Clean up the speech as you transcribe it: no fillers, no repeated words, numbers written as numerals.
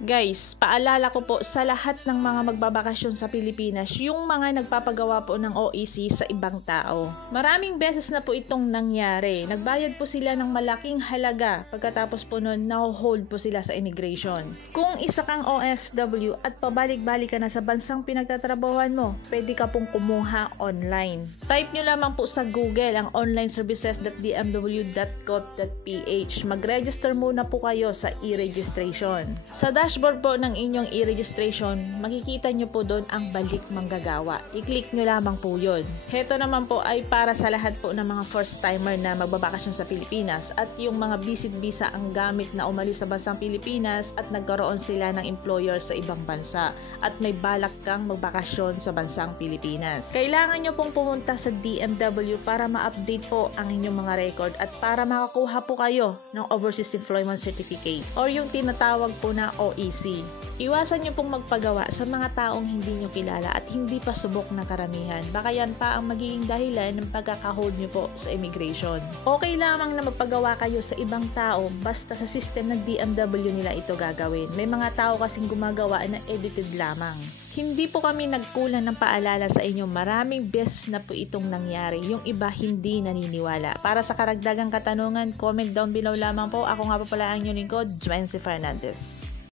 Guys, paalala ko po sa lahat ng mga magbabakasyon sa Pilipinas, yung mga nagpapagawa po ng OEC sa ibang tao. Maraming beses na po itong nangyari. Nagbayad po sila ng malaking halaga, pagkatapos po nun, na-hold po sila sa immigration. Kung isa kang OFW at pabalik-balik ka na sa bansang pinagtatrabahuan mo, pwede ka pong kumuha online. Type nyo lamang po sa Google ang onlineservices.dmw.gov.ph. Mag-register muna po kayo sa e-registration. Sa dashboard po ng inyong e-registration, makikita nyo po doon ang balik manggagawa. I-click nyo lamang po yun. Heto naman po ay para sa lahat po ng mga first timer na magbabakasyon sa Pilipinas at yung mga visit visa ang gamit na umalis sa bansang Pilipinas at nagkaroon sila ng employer sa ibang bansa at may balak kang magbakasyon sa bansang Pilipinas. Kailangan nyo pong pumunta sa DMW para ma-update po ang inyong mga record at para makakuha po kayo ng Overseas Employment Certificate or yung tinatawag po na OEC. Iwasan nyo pong magpagawa sa mga taong hindi nyo kilala at hindi pa subok na karamihan. Baka yan pa ang magiging dahilan ng pagkakahold nyo po sa immigration. Okay lamang na magpagawa kayo sa ibang tao basta sa system ng DMW nila ito gagawin. May mga tao kasing gumagawa na edited lamang. Hindi po kami nagkulang ng paalala sa inyo. Maraming beses na po itong nangyari. Yung iba hindi naniniwala. Para sa karagdagang katanungan, comment down below lamang po. Ako nga po pala ang inyong lingkod, Joancy Fernandez.